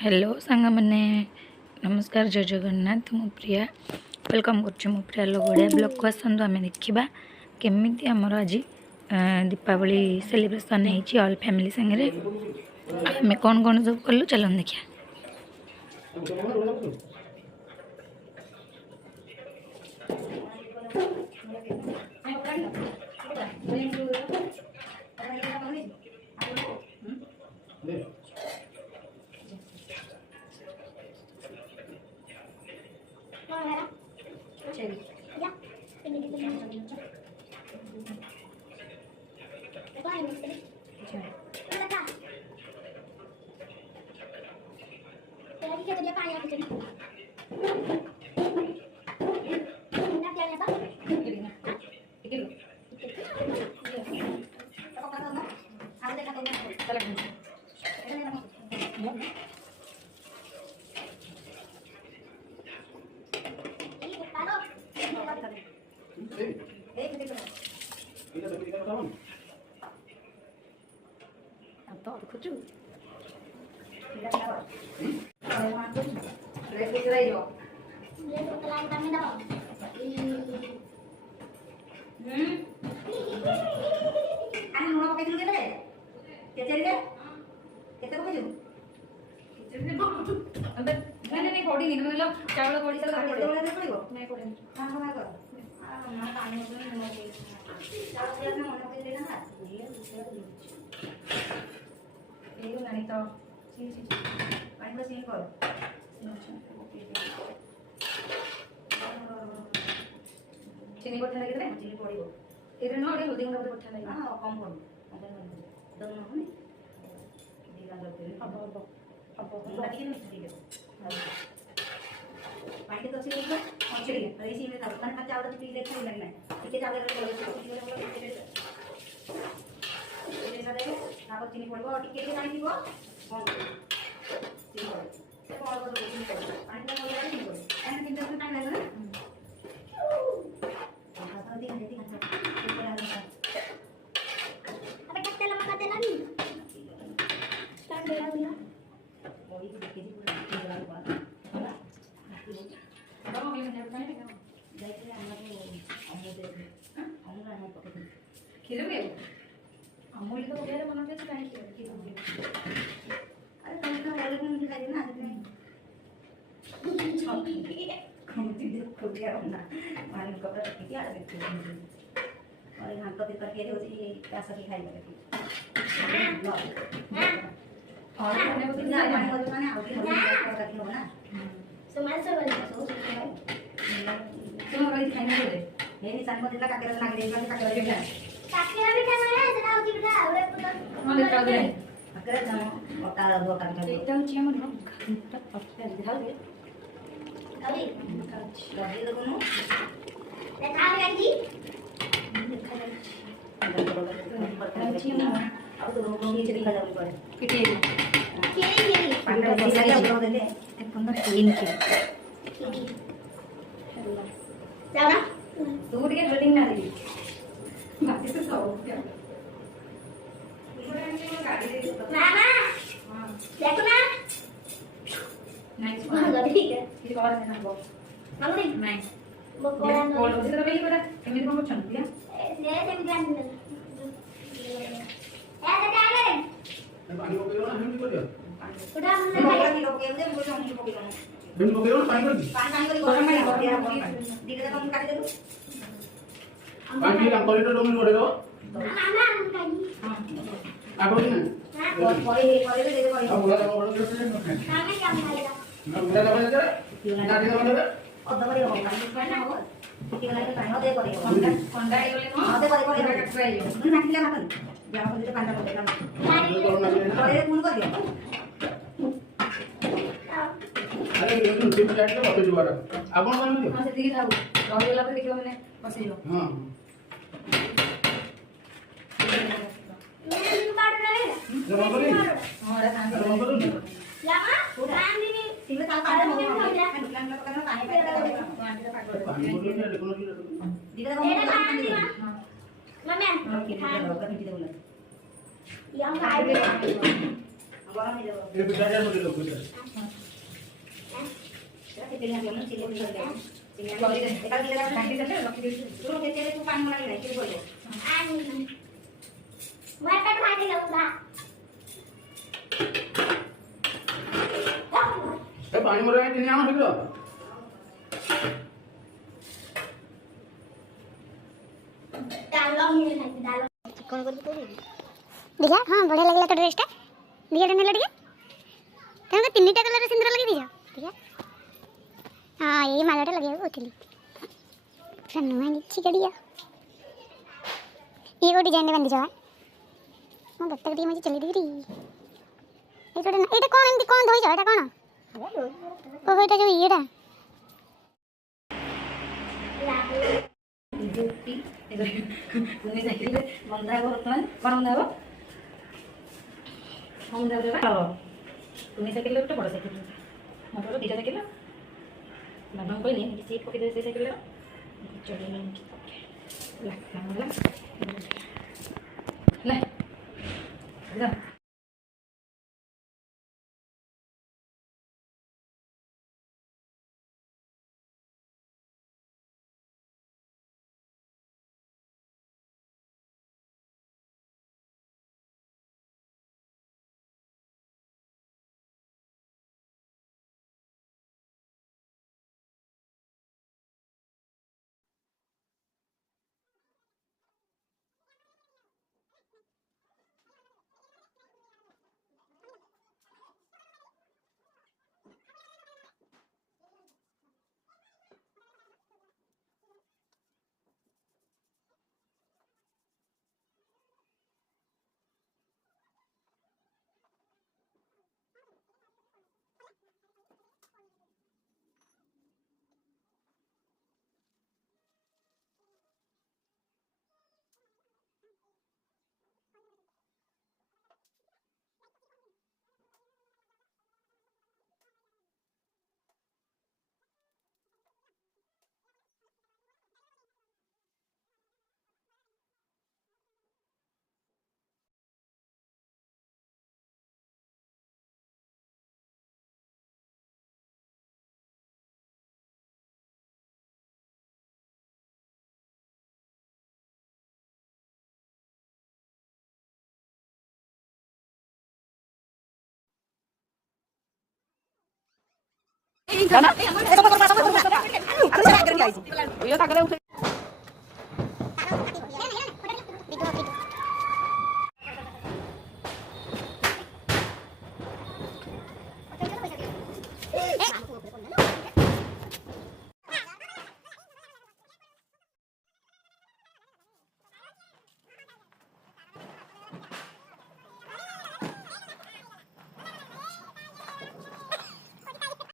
Hello सांग मैंने नमस्कार जय जगन्नाथ मु प्रिया वेलकम कर प्रिया लोग बढ़िया ब्लॉग को आसतु आम देखा केमी आमर आज दीपावली सेलिब्रेशन होल फैमिली सांगे आम कौन कौन सब कलु चलो देखिए। चीनी पठा लगे चीनी पड़ो ये न हल्दी गुंड पठा लगे हाँ कम पड़ो पानी तो अच्छी अच्छी इसी में खाना चावल पी देखते लगना है चीनी पड़ो टिके पानी पीब खीर भी अमूल तो वगैरह बनाते हैं काहे खीर अरे तुम तो अलग में खाई ना कमती देखो क्या होना मारे कपड़ा किती आ देखते हैं और यहां तो पेपर के होती क्या सकी खाई लगी और मैंने वो दिन आने वाले माने आउट हो ना समाज से वाले सोच तुम वाली खाने दे ये नहीं सांग बदला काकरा लाग दे काकरा बेटा काकरा बेटा माया जरा होती बेटा और हां बेटा दे काकरा जानो मोटा दो काकरा बेटा उची हम नो घंटा पत्ते दिखा दे अभी लगे लोगों ने देखा लगी देखा लगी अब तो लोग नीचे दिखा जाओ पर किटी केरी पंडा दिखा जाओ दे पंडा केन के जाना तू के वेडिंग ना दी बाकी तो सब क्या मामा हां देखो ना नाइस हां ठीक है ये और है ना वो मालूम नहीं वो कोड़ा ना कोड़ा उसे तो पहले पता एमिति को छन दिया ले से ध्यान दे ए दादा आले पानी को पियो ना हम को दियो उड़ा हमने खाया की लोग के मुझे हम को पियो हम को पियो पानी को पानी को गरम पानी को दिया दीदी का हम काट दे पानी का कॉरिडोर में छोड़ दो मामा हम खाई हां आगो दिन हां परे दे दे अब बोला मामा क्या खाएगा ना बुला का बजा ना दे बजा अब दबरे हो पानी हो किला के पानी दे करे कोंडा आइले न दे करे करे कट आइयो ना किला ना जा हो तो कांडा को देना करे कौन कर दियो अरे ये तो टिप चाट के वापस जुआरा आपण कोन दियो हां से ठीक थाउ रहला पे देखियो मैंने बसेयो हां मैं काट रहे जमा करे हां रे सांगे यामा राम दीदी तिले का काट हो गया प्लान का करना पानी पे पानी बोलो नहीं देखो नहीं दीदी का हां मम्मी हां दे बोला या গরম হয়ে যাবে এই বিটার মধ্যে লোক বিটার এটা তেল না যেমন চিনি দিয়ে দাও চিনি দিয়ে এটা দিয়ে দাও ঢাকি দিতে রকি দিতে পুরো তেলে একটু পানি মারি না কি বলে ওয়াটার মারি দাও বা এ পানি মরে আই তিনি আনো হইলো ডালো নিয়ে খাই ডালো কোন করতে করি देखा हाँ बढ़िया लगेगा तो ड्रेस टा दिया तो नहीं लड़ गया तेरे को तीन कलर सिंदूर लगी दिया ठीक है हाँ ये मालाटा लगे वो के लिए सन्नू है नीचे कर दिया ये को डिजाइन बंद जो है मैं दत्तक दी मुझे चली दी रही এটা কোন ধইছো এটা কোন ও এটা যে ইয়েটা দুটি তুমি দেখলে মন্দা হবে বর্তমান কোন মন্দা হবে মন্দা হবে ভালো তুমি সাইকেল একটা বড় সাইকেল মোটর দিটা সাইকেল বাবা কইলে কি সিট পকে দিয়ে সাইকেল চলে নিন কি লা লা